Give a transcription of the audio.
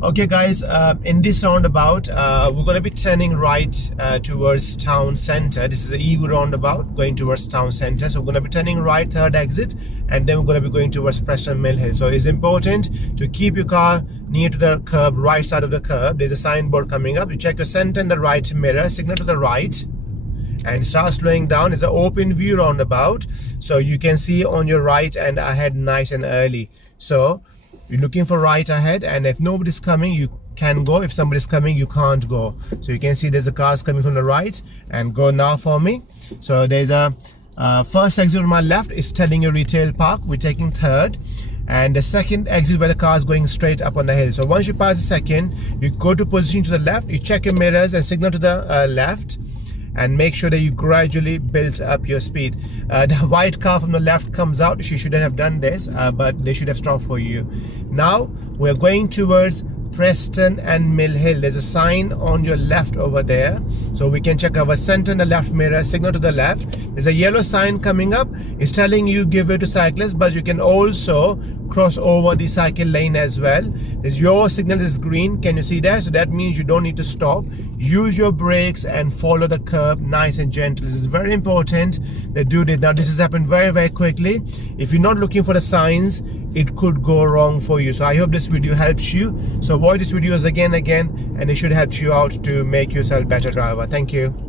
Okay guys, in this roundabout, we're going to be turning right towards town center. This is the EU roundabout going towards town center. So we're going to be turning right, third exit, and then we're going to be going towards Preston Mill Hill. So it's important to keep your car near to the curb, right side of the curb. There's a signboard coming up. You check your center and the right mirror, signal to the right, and start slowing down. It's an open view roundabout, so you can see on your right and ahead nice and early. So you're looking for right ahead, and if nobody's coming you can go. If somebody's coming you can't go. So you can see there's a cars coming from the right, and go now for me. So there's a first exit on my left is telling you retail park. We're taking third, and the second exit where the car is going straight up on the hill. So once you pass the second, you go to position to the left, you check your mirrors and signal to the left, and make sure that you gradually build up your speed. The white car from the left comes out. She shouldn't have done this, but they should have stopped for you. Now we're going towards Preston and Mill Hill. There's a sign on your left over there, so we can check our center and the left mirror, signal to the left. There's a yellow sign coming up. It's telling you give way to cyclists, but you can also cross over the cycle lane as well. Your signal is green, can you see that? So that means you don't need to stop. Use your brakes and follow the curb nice and gentle. This is very important that do this. Now this has happened very quickly. If you're not looking for the signs, it could go wrong for you. So I hope this video helps you. So watch these videos again, and it should help you out to make yourself a better driver. Thank you.